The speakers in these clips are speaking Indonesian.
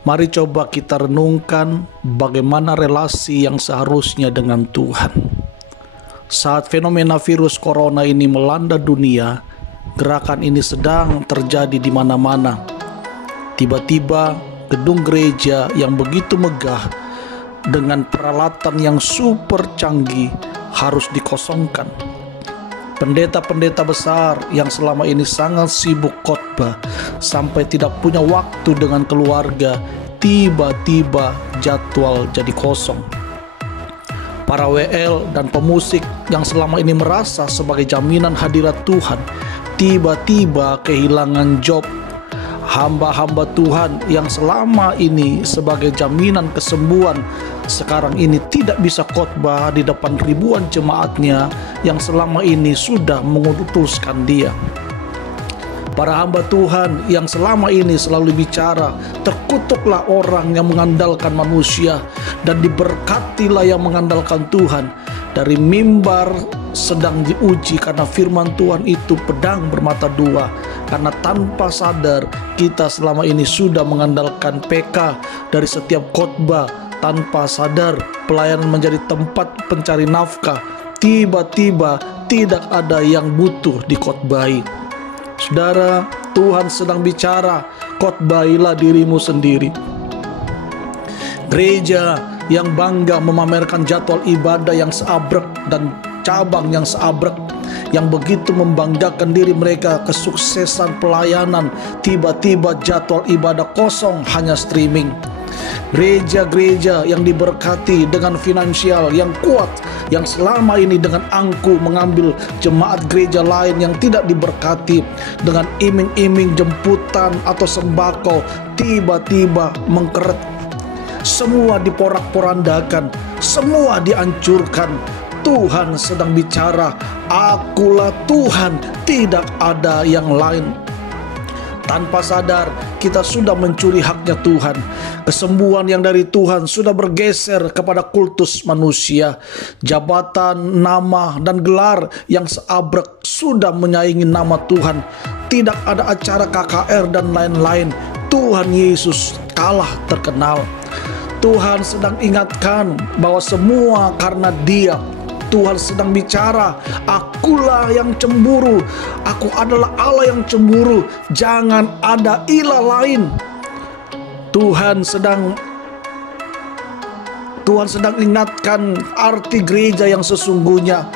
Mari coba kita renungkan bagaimana relasi yang seharusnya dengan Tuhan. Saat fenomena virus corona ini melanda dunia, gerakan ini sedang terjadi di mana-mana. Tiba-tiba gedung gereja yang begitu megah dengan peralatan yang super canggih harus dikosongkan. Pendeta-pendeta besar yang selama ini sangat sibuk khotbah sampai tidak punya waktu dengan keluarga, tiba-tiba jadwal jadi kosong. Para WL dan pemusik yang selama ini merasa sebagai jaminan hadirat Tuhan, tiba-tiba kehilangan job. Hamba-hamba Tuhan yang selama ini sebagai jaminan kesembuhan, sekarang ini tidak bisa khotbah di depan ribuan jemaatnya yang selama ini sudah mengutuskan dia. Para hamba Tuhan yang selama ini selalu bicara, terkutuklah orang yang mengandalkan manusia dan diberkatilah yang mengandalkan Tuhan. Dari mimbar sedang diuji karena firman Tuhan itu pedang bermata dua. Karena tanpa sadar kita selama ini sudah mengandalkan PK dari setiap khotbah. Tanpa sadar pelayanan menjadi tempat pencari nafkah. Tiba-tiba tidak ada yang butuh dikhotbahi. Saudara, Tuhan sedang bicara, khotbahilah dirimu sendiri. Gereja yang bangga memamerkan jadwal ibadah yang seabrek dan cabang yang seabrek, yang begitu membanggakan diri mereka kesuksesan pelayanan, tiba-tiba jadwal ibadah kosong, hanya streaming. Gereja-gereja yang diberkati dengan finansial yang kuat, yang selama ini dengan angkuh mengambil jemaat gereja lain yang tidak diberkati dengan iming-iming jemputan atau sembako, tiba-tiba mengkeret. Semua diporak-porandakan, semua dihancurkan. Tuhan sedang bicara, akulah Tuhan, tidak ada yang lain. Tanpa sadar kita sudah mencuri haknya Tuhan. Kesembuhan yang dari Tuhan sudah bergeser kepada kultus manusia. Jabatan, nama, dan gelar yang seabrek sudah menyaingi nama Tuhan. Tidak ada acara KKR dan lain-lain. Tuhan Yesus kalah terkenal. Tuhan sedang ingatkan bahwa semua karena Dia. Tuhan sedang bicara, akulah yang cemburu, aku adalah Allah yang cemburu, jangan ada ilah lain. Tuhan sedang ingatkan arti gereja yang sesungguhnya.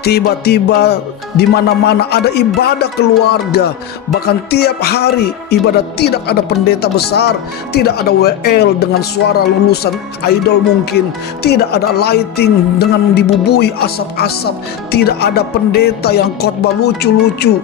Tiba-tiba di mana-mana ada ibadah keluarga, bahkan tiap hari ibadah, tidak ada pendeta besar, tidak ada WL dengan suara lulusan idol mungkin, tidak ada lighting dengan dibubui asap-asap, tidak ada pendeta yang khotbah lucu-lucu.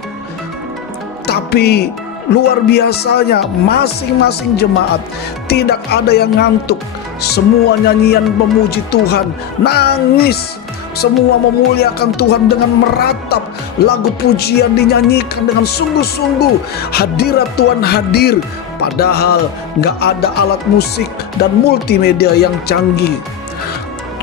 Tapi luar biasanya masing-masing jemaat tidak ada yang ngantuk, semua nyanyian memuji Tuhan, nangis. Semua memuliakan Tuhan dengan meratap. Lagu pujian dinyanyikan dengan sungguh-sungguh. Hadirat Tuhan hadir. Padahal gak ada alat musik dan multimedia yang canggih.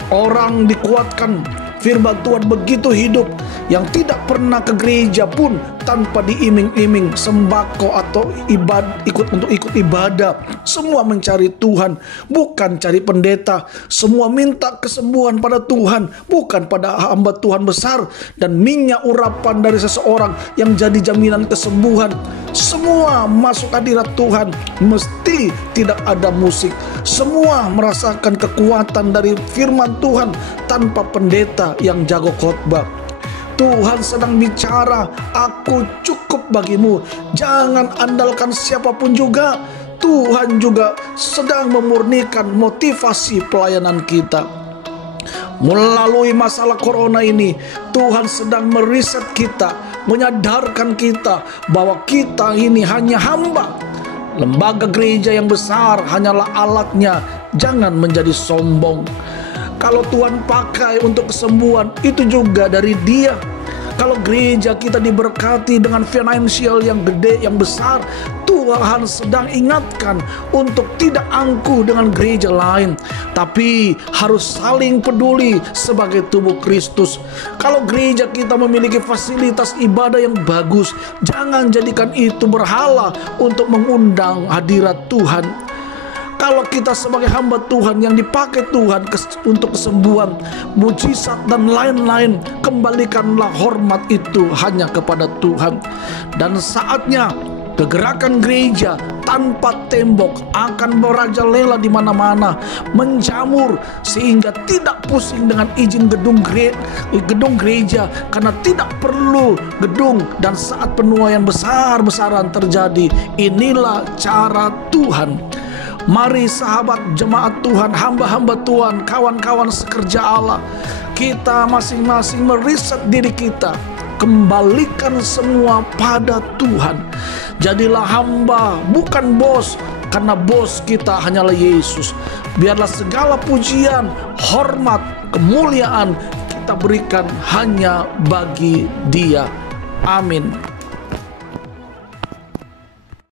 Orang dikuatkan, firman Tuhan begitu hidup, yang tidak pernah ke gereja pun tanpa diiming-iming sembako atau ikut ibadah. Semua mencari Tuhan, bukan cari pendeta. Semua minta kesembuhan pada Tuhan, bukan pada hamba Tuhan besar dan minyak urapan dari seseorang yang jadi jaminan kesembuhan. Semua masuk hadirat Tuhan, mesti tidak ada musik. Semua merasakan kekuatan dari firman Tuhan tanpa pendeta yang jago khotbah. Tuhan sedang bicara, aku cukup bagimu. Jangan andalkan siapapun juga. Tuhan juga sedang memurnikan motivasi pelayanan kita. Melalui masalah corona ini, Tuhan sedang meriset kita, menyadarkan kita bahwa kita ini hanya hamba. Lembaga gereja yang besar hanyalah alatnya. Jangan menjadi sombong. Kalau Tuhan pakai untuk kesembuhan, itu juga dari Dia. Kalau gereja kita diberkati dengan finansial yang gede, yang besar, Tuhan sedang ingatkan untuk tidak angkuh dengan gereja lain, tapi harus saling peduli sebagai tubuh Kristus. Kalau gereja kita memiliki fasilitas ibadah yang bagus, jangan jadikan itu berhala untuk mengundang hadirat Tuhan. Kalau kita sebagai hamba Tuhan yang dipakai Tuhan untuk kesembuhan, mujizat dan lain-lain, kembalikanlah hormat itu hanya kepada Tuhan. Dan saatnya kegerakan gereja tanpa tembok akan merajalela di mana-mana, menjamur sehingga tidak pusing dengan izin gedung gereja, karena tidak perlu gedung. Dan saat penuaian besar-besaran terjadi, inilah cara Tuhan. Mari sahabat jemaat Tuhan, hamba-hamba Tuhan, kawan-kawan sekerja Allah, kita masing-masing meriset diri kita. Kembalikan semua pada Tuhan. Jadilah hamba, bukan bos, karena bos kita hanyalah Yesus. Biarlah segala pujian, hormat, kemuliaan kita berikan hanya bagi Dia. Amin.